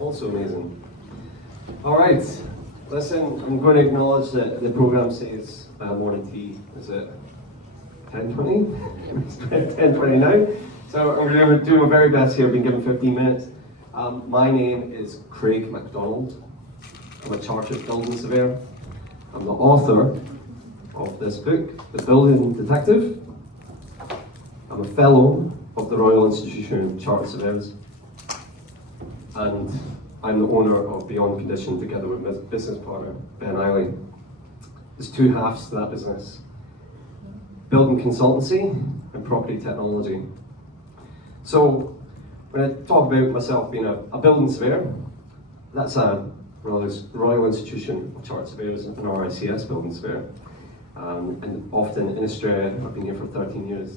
Also amazing. All right, listen, I'm going to acknowledge that the program says morning tea. Is it 10:20? It's 10:20 now. So I'm going to do my very best here. I've been given 15 minutes. My name is Craig MacDonald. I'm a chartered building surveyor. I'm the author of this book, The Building Detective. I'm a fellow of the Royal Institution of Chartered Surveyors. And I'm the owner of Beyond Condition together with my business partner, Ben Eiley. There's two halves to that business: building consultancy and property technology. So when I talk about myself being a building surveyor, that's a Royal Institution of Chartered Surveyors, an RICS building surveyor. And often in Australia, I've been here for 13 years,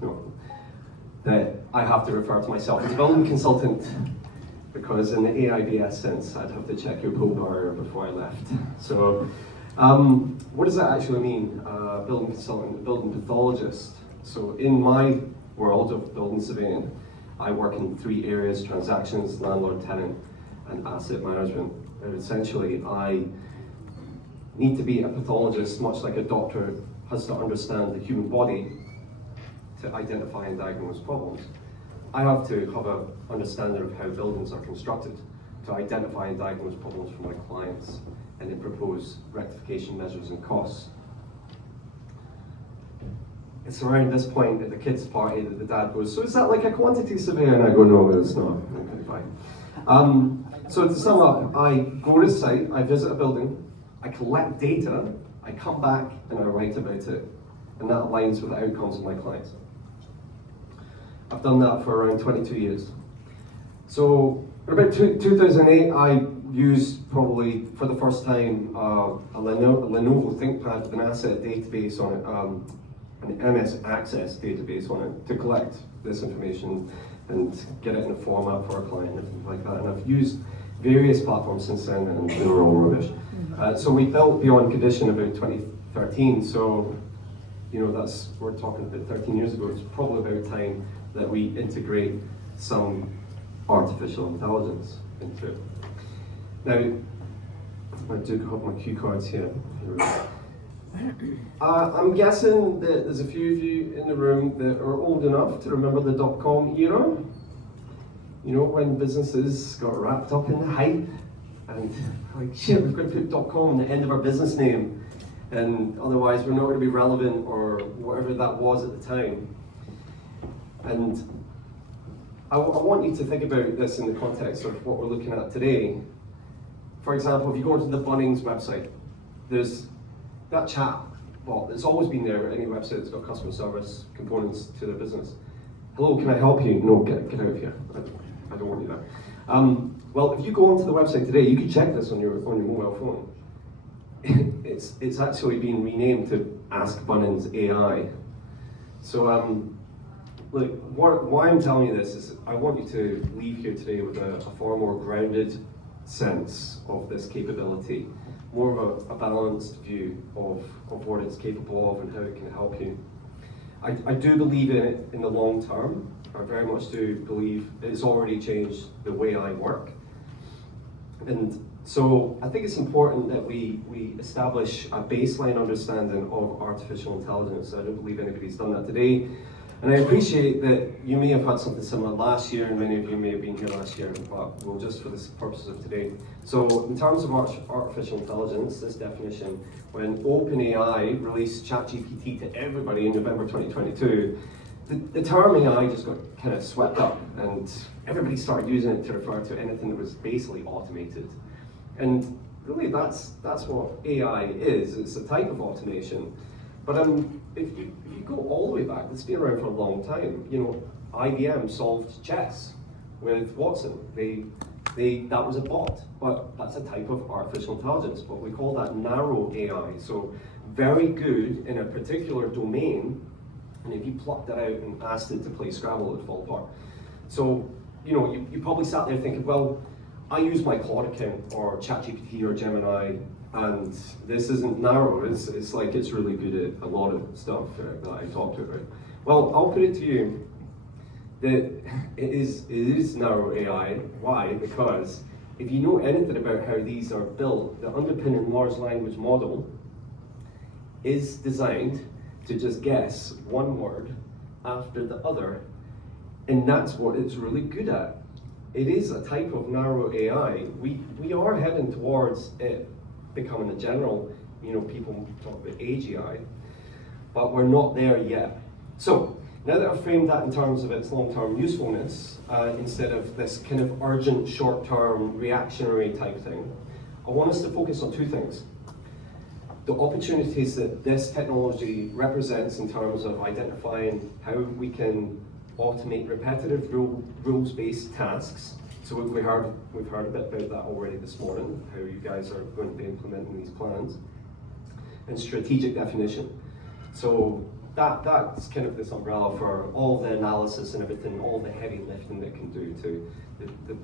no, that I have to refer to myself as a building consultant, because in the AIBS sense, I'd have to check your pull barrier before I left. So what does that actually mean? Building consultant, building pathologist. So in my world of building surveying, I work in three areas: transactions, landlord, tenant, and asset management. And essentially, I need to be a pathologist, much like a doctor has to understand the human body to identify and diagnose problems. I have to have an understanding of how buildings are constructed to identify and diagnose problems for my clients and then propose rectification measures and costs. It's around this point at the kids' party that the dad goes, "So is that like a quantity surveyor?" And I go, "No, it's not." Okay, fine. So to sum up, I go to site, I visit a building, I collect data, I come back and I write about it, and that aligns with the outcomes of my clients. I've done that for around 22 years. So in about 2008, I used probably for the first time a Lenovo ThinkPad with an asset database on it, an MS Access database on it, to collect this information and get it in a format for a client and things like that. And I've used various platforms since then, and they were all rubbish. So we built Beyond Condition about 2013. So, we're talking about 13 years ago. It's probably about time that we integrate some artificial intelligence into it. Now, I do have my cue cards here. I'm guessing that there's a few of you in the room that are old enough to remember the dot-com era. When businesses got wrapped up in the hype and like, shit, we've got to put .com in the end of our business name, and otherwise we're not going to be relevant, or whatever that was at the time. And I want you to think about this in the context of what we're looking at today. For example, if you go to the Bunnings website, there's that chat bot that's always been there at any website that's got customer service components to their business. "Hello, can I help you?" "No, get out of here. I don't want you there." Well, if you go onto the website today, you can check this on your mobile phone. It's actually been renamed to Ask Bunnings AI. So look, why I'm telling you this is I want you to leave here today with a far more grounded sense of this capability, more of a balanced view of what it's capable of and how it can help you. I do believe in it in the long term. I very much do believe it's already changed the way I work. And so I think it's important that we establish a baseline understanding of artificial intelligence. I don't believe anybody's done that today. And I appreciate that you may have had something similar last year, and many of you may have been here last year, but we'll just for the purposes of today. So in terms of artificial intelligence, this definition, when OpenAI released ChatGPT to everybody in November 2022, the term AI just got kind of swept up, and everybody started using it to refer to anything that was basically automated. And really that's what AI is. It's a type of automation. But if you go all the way back, it's been around for a long time. IBM solved chess with Watson. That was a bot, but that's a type of artificial intelligence. But we call that narrow AI. So very good in a particular domain, and if you plucked it out and asked it to play Scrabble, it would fall apart. So you probably sat there thinking, well, I use my Claude account or ChatGPT or Gemini, and this isn't narrow. It's like it's really good at a lot of stuff that I talked about. Well, I'll put it to you that it is narrow AI. Why? Because if you know anything about how these are built, the underpinning large language model is designed to just guess one word after the other, and that's what it's really good at. It is a type of narrow AI. We are heading towards it becoming a general, people talk about AGI, but we're not there yet. So, now that I've framed that in terms of its long-term usefulness, instead of this kind of urgent, short-term, reactionary type thing, I want us to focus on two things. The opportunities that this technology represents in terms of identifying how we can automate repetitive rules-based tasks. So we've heard a bit about that already this morning, how you guys are going to be implementing these plans. And strategic definition. So that's kind of this umbrella for all the analysis and everything, all the heavy lifting that it can do to the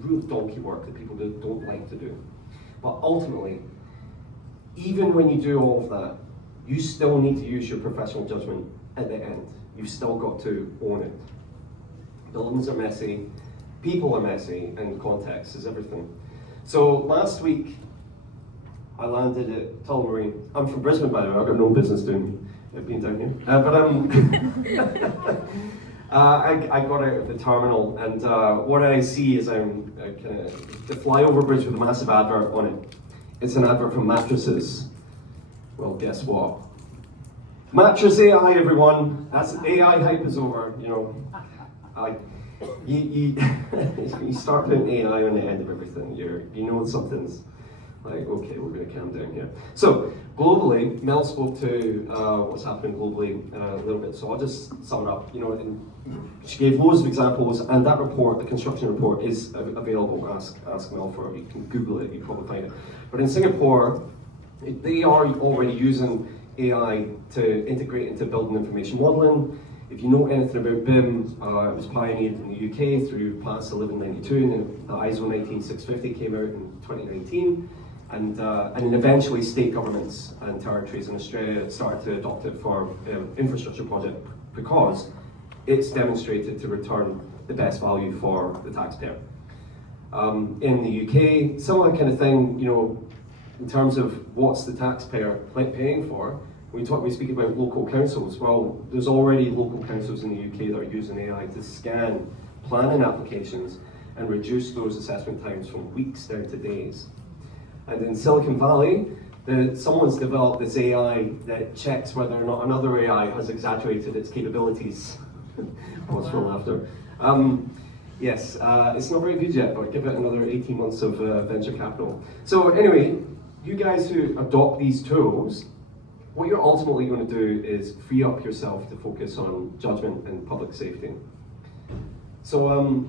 real donkey work that people don't like to do. But ultimately, even when you do all of that, you still need to use your professional judgment at the end. You've still got to own it. Buildings are messy, people are messy, and context is everything. So last week, I landed at Tullamarine. I'm from Brisbane, by the way. I've got no business doing being down here. I got out of the terminal, and what I see is I'm kind of the flyover bridge with a massive advert on it. It's an advert for mattresses. Well, guess what? Mattress AI, everyone. That's AI hype is over. You start putting AI on the end of everything. You know something's like, okay, we're going to calm down here. So globally, Mel spoke to what's happening globally a little bit. So I'll just sum it up. And she gave loads of examples, and that report, the construction report, is available. Ask Mel for it. You can Google it. You probably find it. But in Singapore, they are already using AI to integrate into building information modeling. If you know anything about BIM, it was pioneered in the UK through PAS 1192, and then the ISO 19650 came out in 2019. And then eventually state governments and territories in Australia started to adopt it for infrastructure project because it's demonstrated to return the best value for the taxpayer. In the UK, similar kind of thing, in terms of what's the taxpayer paying for, we speak about local councils. Well, there's already local councils in the UK that are using AI to scan planning applications and reduce those assessment times from weeks down to days. And in Silicon Valley, someone's developed this AI that checks whether or not another AI has exaggerated its capabilities. Pause for laughter. Yes, it's not very good yet, but give it another 18 months of venture capital. So anyway, you guys who adopt these tools, what you're ultimately going to do is free up yourself to focus on judgment and public safety. So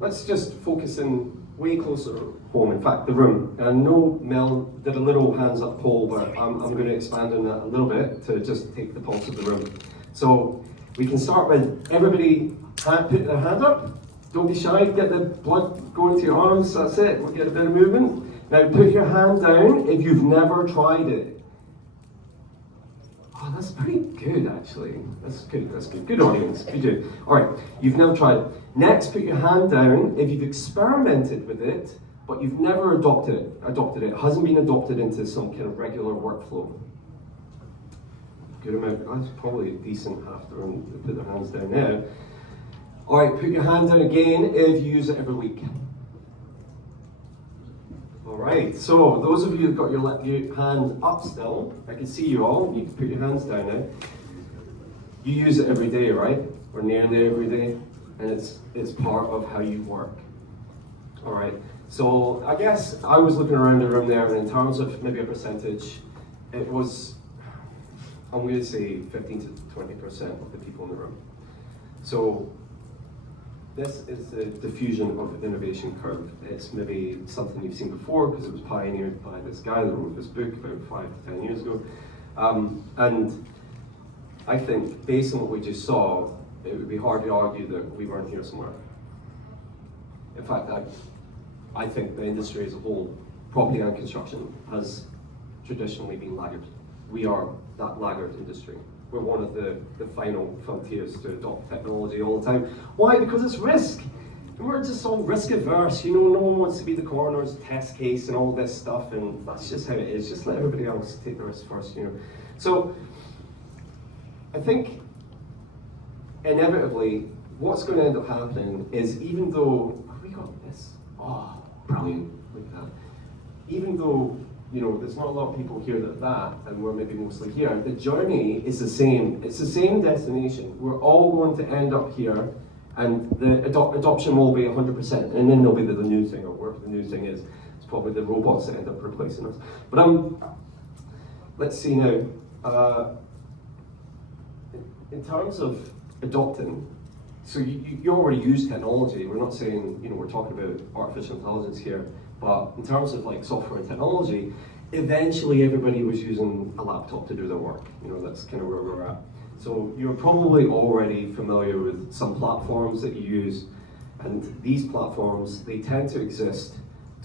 let's just focus in way closer home, in fact, the room. And I know Mel did a little hands up poll, but I'm going to expand on that a little bit to just take the pulse of the room. So we can start with everybody put their hand up. Don't be shy, get the blood going to your arms, that's it, we'll get a bit of movement. Now put your hand down if you've never tried it. Oh, that's pretty good actually. That's good. Good audience, good job. All right, you've never tried it. Next, put your hand down if you've experimented with it, but you've never adopted it. It hasn't been adopted into some kind of regular workflow. Good amount, that's probably a decent half the room to put their hands down there. All right, put your hand down again if you use it every week. All right, so those of you who've got your hand up still, I can see you all, you can put your hands down now. You use it every day, right? Or nearly every day, and it's part of how you work. All right, so I guess I was looking around the room there, and in terms of maybe a percentage, it was, I'm going to say 15 to 20% of the people in the room. So this is the diffusion of the innovation curve. It's maybe something you've seen before because it was pioneered by this guy that wrote this book about 5 to 10 years ago. And I think based on what we just saw, it would be hard to argue that we weren't here somewhere. In fact, I think the industry as a whole, property and construction, has traditionally been laggard. We are that laggard industry. we're one of the final frontiers to adopt technology all the time. Why? Because it's risk. And we're just all risk averse, you know, no one wants to be the coroner's test case and all this stuff, and that's just how it is. Just let everybody else take the risk first, you know. So I think inevitably what's going to end up happening is, even though, have we got this? Oh, brilliant, look at that. Even though, you know, there's not a lot of people here that, and we're maybe mostly here, the journey is the same. It's the same destination. We're all going to end up here, and the adoption will be 100%, and then there'll be the new thing, or whatever the new thing is. It's probably the robots that end up replacing us. But let's see now. In terms of adopting, so you already use technology. We're not saying, you know, we're talking about artificial intelligence here, but in terms of like software and technology, eventually everybody was using a laptop to do their work. You know, that's kind of where we're at. So you're probably already familiar with some platforms that you use, and these platforms, they tend to exist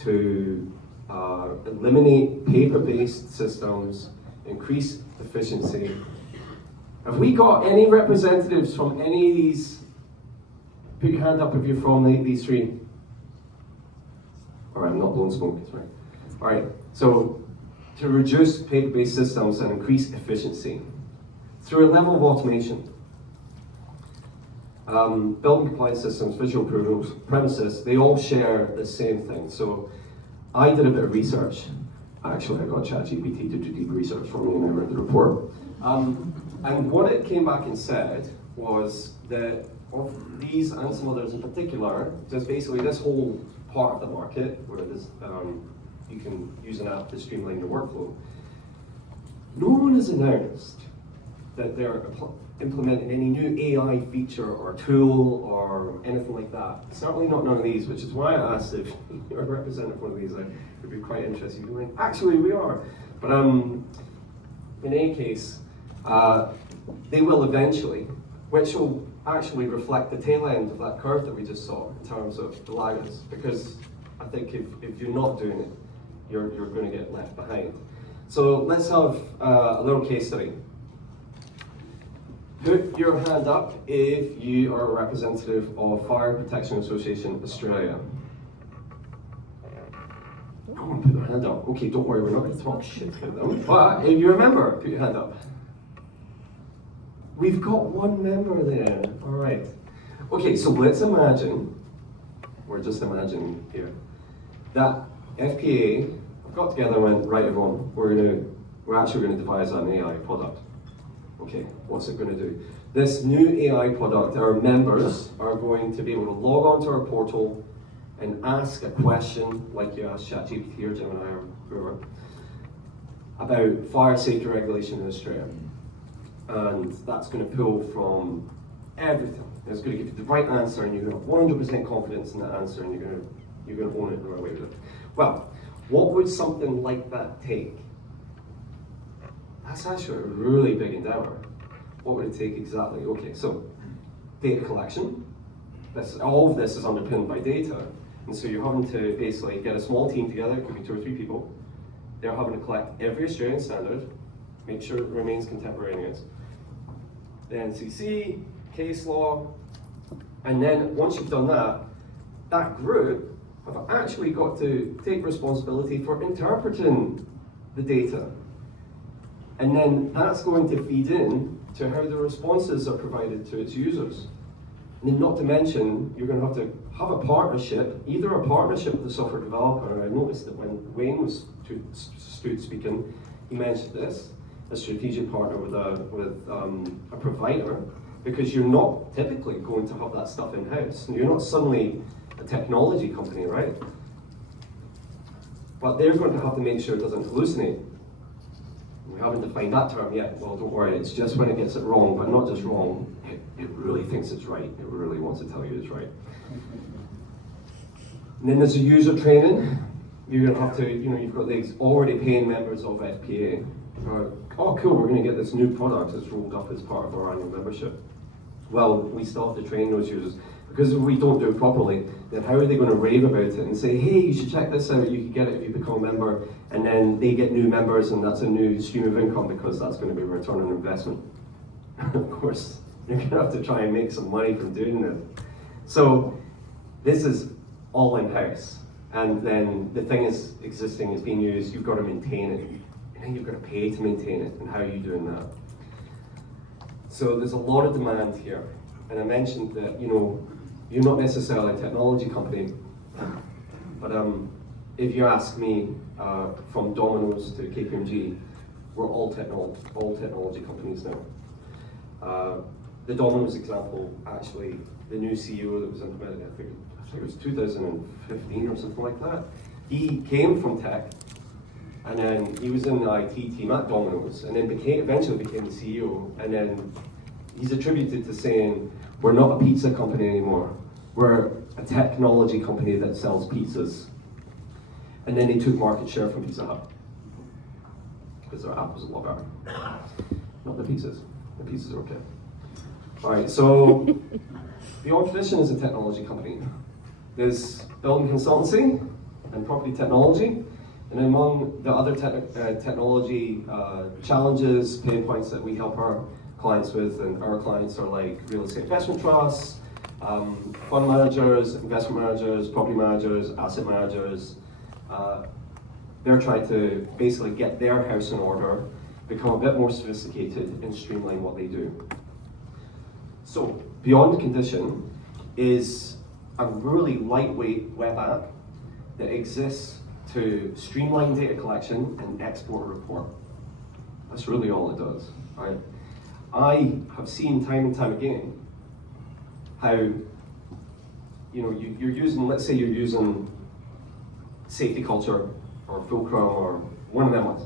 to eliminate paper-based systems, increase efficiency. Have we got any representatives from any of these? Put your hand up if you're from these three. All right, I'm not blowing smoke, that's right. All right, so to reduce paper-based systems and increase efficiency through a level of automation. Building compliance systems, visual approvals, premises, they all share the same thing. So I did a bit of research. Actually, I got ChatGPT to do deep research for me, and I read the report. And what it came back and said was that of these and some others in particular, just basically this whole part of the market where this, you can use an app to streamline your workflow. No one has announced that they're implementing any new AI feature or tool or anything like that. Certainly not none of these, which is why I asked if you're a representative of one of these. I would be quite interested. You'd be like, actually, we are. But in any case, they will eventually, which will actually reflect the tail end of that curve that we just saw in terms of the laggards. Because I think if you're not doing it, you're going to get left behind. So let's have a little case study. Put your hand up if you are a representative of Fire Protection Association Australia. No one put their hand up. Okay, don't worry, we're not going to talk shit to them. But if you remember, put your hand up. We've got one member there. All right. Okay, so let's imagine, we're just imagining here, that FPA got together and went, right everyone, we're actually going to devise an AI product. Okay, what's it going to do? This new AI product, our members are going to be able to log onto our portal and ask a question, like you asked ChatGPT or Gemini or whoever, about fire safety regulation in Australia. And that's going to pull from everything. It's going to give you the right answer, and you're going to have 100% confidence in that answer, and you're going to own it and run away with it. Well, what would something like that take? That's actually a really big endeavor. What would it take exactly? Okay, so data collection. All of this is underpinned by data. And so you're having to basically get a small team together, it could be 2 or 3 people. They're having to collect every Australian standard, make sure it remains contemporaneous. The NCC, case law, and then once you've done that, that group have actually got to take responsibility for interpreting the data. And then that's going to feed in to how the responses are provided to its users. And then not to mention, you're going to have a partnership, either a partnership with the software developer, and I noticed that when Wayne was stood speaking, he mentioned this, a strategic partner with a provider, because you're not typically going to have that stuff in-house. You're not suddenly a technology company, right? But they're going to have to make sure it doesn't hallucinate. We haven't defined that term yet. Well, don't worry, it's just when it gets it wrong, but not just wrong, it really thinks it's right. It really wants to tell you it's right. And then there's a user training. You're going to have to, you've got these already paying members of FPA. Oh, cool, we're going to get this new product that's rolled up as part of our annual membership. Well, we still have to train those users. Because if we don't do it properly, then how are they going to rave about it and say, hey, you should check this out, you can get it if you become a member, and then they get new members and that's a new stream of income because that's going to be a return on investment. Of course, you're gonna have to try and make some money from doing this. So this is all in-house. And then the thing is existing, is being used, you've got to maintain it. And then you've got to pay to maintain it. And how are you doing that? So there's a lot of demand here. And I mentioned that, you're not necessarily a technology company, but if you ask me, from Domino's to KPMG, we're all technology companies now. The Domino's example, actually, the new CEO that was implemented, I think it was 2015 or something like that. He came from tech, and then he was in the IT team at Domino's, and then eventually became the CEO, and then he's attributed to saying, we're not a pizza company anymore, we're a technology company that sells pizzas. And then they took market share from Pizza Hut, because their app was a lot better. Not the pizzas are okay. All right, so Beyond Tradition is a technology company. There's building consultancy and property technology, and among the other technology challenges, pain points that we help our clients with, and our clients are like real estate investment trusts, fund managers, investment managers, property managers, asset managers. They're trying to basically get their house in order, become a bit more sophisticated, and streamline what they do. So, Beyond Condition is a really lightweight web app that exists to streamline data collection and export a report. That's really all it does, right? I have seen time and time again how, you're using, let's say you're using safety culture or Fulcrum or one of them ones.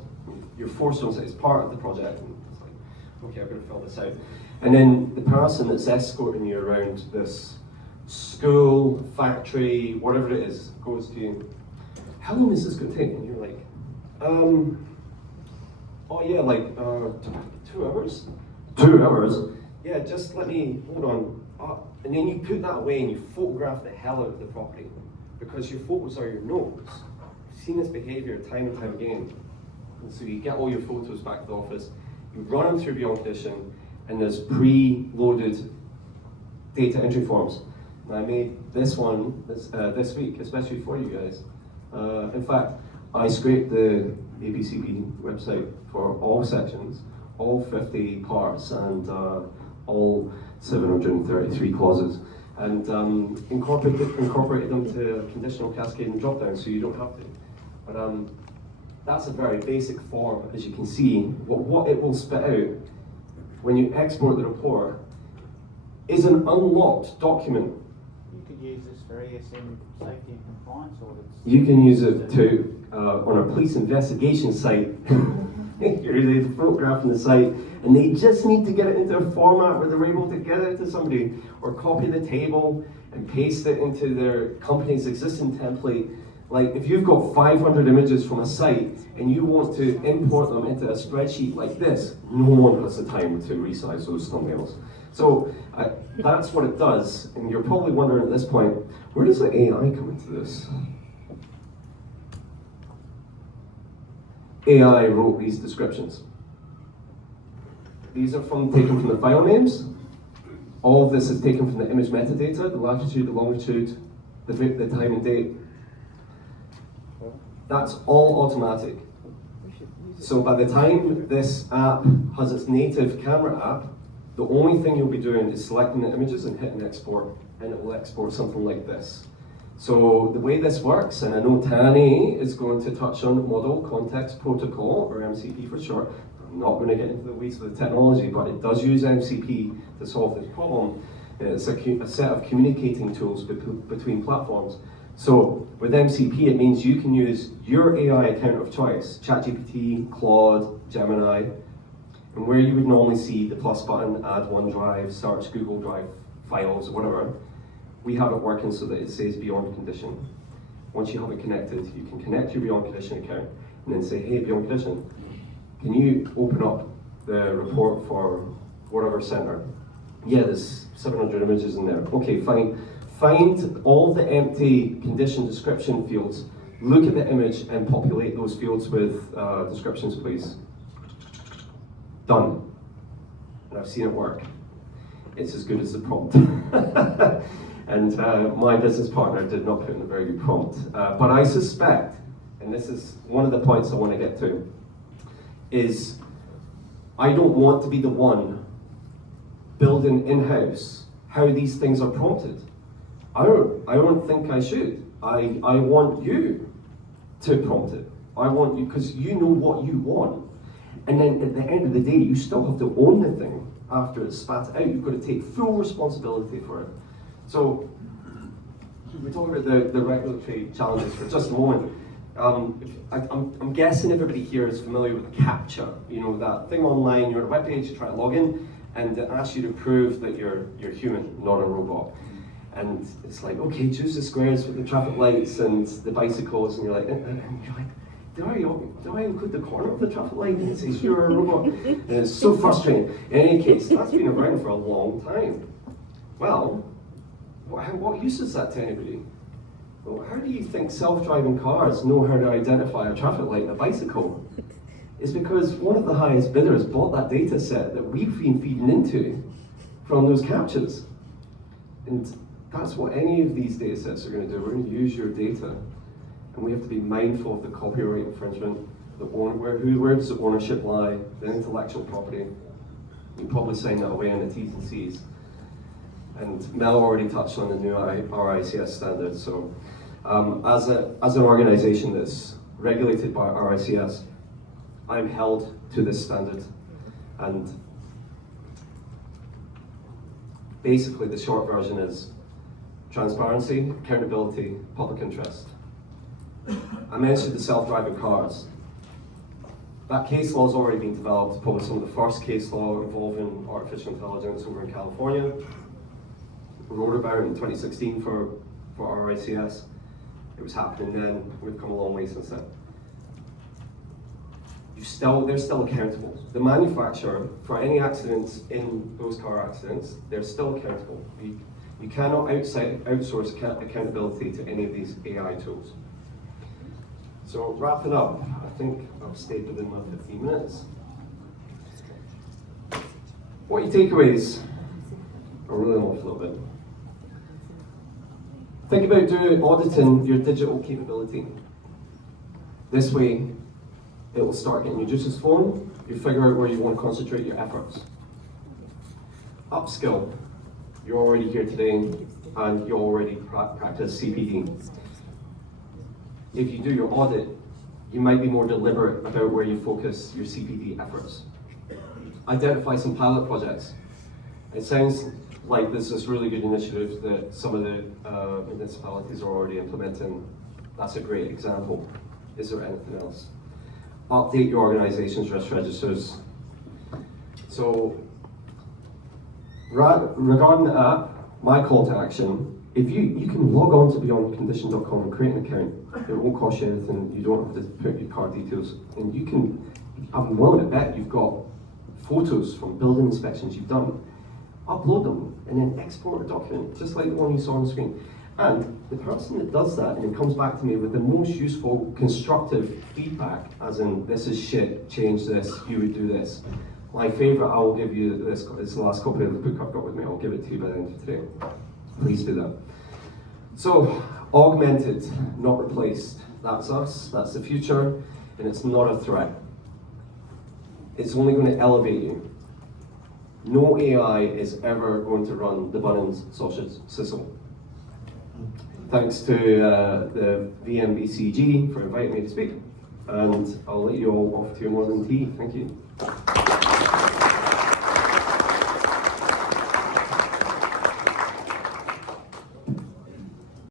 You're forced on it, it's part of the project, and it's like, okay, I've got to fill this out. And then the person that's escorting you around this school, factory, whatever it is, goes to you, how long is this going to take? And you're like, oh yeah, like 2 hours? 2 hours? Yeah, just let me, hold on. And then you put that away and you photograph the hell out of the property, because your photos are your notes. I've seen this behavior time and time again. And so you get all your photos back to the office, you run them through Beyond Condition, and there's pre-loaded data entry forms. And I made this one this week, especially for you guys. In fact, I scraped the ABCP website for all sections, all 50 parts, and all 733 clauses, and incorporated them to a conditional cascading dropdown, so you don't have to. But that's a very basic form, as you can see. But what it will spit out when you export the report is an unlocked document. You could use this for ESM safety and compliance audits. You can use it to on a police investigation site. You're photographing the site, and they just need to get it into a format where they're able to get it to somebody, or copy the table and paste it into their company's existing template. Like, if you've got 500 images from a site and you want to import them into a spreadsheet like this, no one has the time to resize those thumbnails. So that's what it does, and you're probably wondering at this point, where does the AI come into this? AI wrote these descriptions. These are taken from the file names. All of this is taken from the image metadata, the latitude, the longitude, the time and date. That's all automatic. So by the time this app has its native camera app, the only thing you'll be doing is selecting the images and hitting export, and it will export something like this. So the way this works, and I know Tani is going to touch on Model Context Protocol, or MCP for short. I'm not going to get into the weeds of the technology, but it does use MCP to solve this problem. It's a set of communicating tools between platforms. So with MCP, it means you can use your AI account of choice, ChatGPT, Claude, Gemini, and where you would normally see the plus button, add OneDrive, search Google Drive files, or whatever, we have it working so that it says Beyond Condition. Once you have it connected, you can connect your Beyond Condition account and then say, hey, Beyond Condition, can you open up the report for whatever center? Yeah, there's 700 images in there. Okay, fine. Find all the empty condition description fields, look at the image and populate those fields with descriptions, please. Done. and I've seen it work. It's as good as the prompt. And my business partner did not put in a very good prompt. But I suspect, and this is one of the points I want to get to, is I don't want to be the one building in-house how these things are prompted. I don't think I should. I want you to prompt it. I want you, because you know what you want. And then at the end of the day, you still have to own the thing after it's spat out. You've got to take full responsibility for it. So, we're talking about the regulatory challenges for just a moment. I'm guessing everybody here is familiar with CAPTCHA. You know, that thing online, you're on a web page, you try to log in, and it asks you to prove that you're human, not a robot. And it's like, okay, choose the squares with the traffic lights and the bicycles, and you're like, do I include the corner of the traffic light? And it says you're a robot. And it's so frustrating. In any case, that's been around for a long time. Well, what use is that to anybody? Well, how do you think self-driving cars know how to identify a traffic light and a bicycle? It's because one of the highest bidders bought that data set that we've been feeding into from those CAPTCHAs. And that's what any of these data sets are going to do. We're going to use your data. And we have to be mindful of the copyright infringement, where does the ownership lie, the intellectual property. You probably sign that away in the T's and C's. And Mel already touched on the new RICS standard. So as an organization that's regulated by RICS, I'm held to this standard. And basically the short version is transparency, accountability, public interest. I mentioned the self-driving cars. That case law has already been developed, probably some of the first case law involving artificial intelligence over in California. We wrote about it in 2016 for RICS. It was happening then. We've come a long way since then. They're still accountable. The manufacturer, for any accidents in those car accidents, they're still accountable. You cannot outsource accountability to any of these AI tools. So wrapping up, I think I've stayed within my 15 minutes. What are your takeaways? Or really an awful little bit. Think about auditing your digital capability. This way, it will start getting your juices flowing. You figure out where you want to concentrate your efforts. Upskill. You're already here today, and you already practice CPD. If you do your audit, you might be more deliberate about where you focus your CPD efforts. Identify some pilot projects. It sounds like there's this really good initiative that some of the municipalities are already implementing. That's a great example. Is there anything else? Update your organization's risk registers. So, regarding the app, my call to action, if you can log on to beyondcondition.com and create an account, it won't cost you anything, you don't have to put your card details, and you can, I'm willing to bet you've got photos from building inspections you've done, upload them, and then export a document, just like the one you saw on the screen. And the person that does that and comes back to me with the most useful, constructive feedback, as in, this is shit, change this, you would do this. My favorite, I will give you this is the last copy of the book I've got with me, I'll give it to you by the end of today. Please do that. So, augmented, not replaced. That's us, that's the future, and it's not a threat. It's only going to elevate you. No AI is ever going to run the Bunnings sausage sizzle. Thanks to the VMBSG for inviting me to speak, and I'll let you all off to your morning tea. Thank you.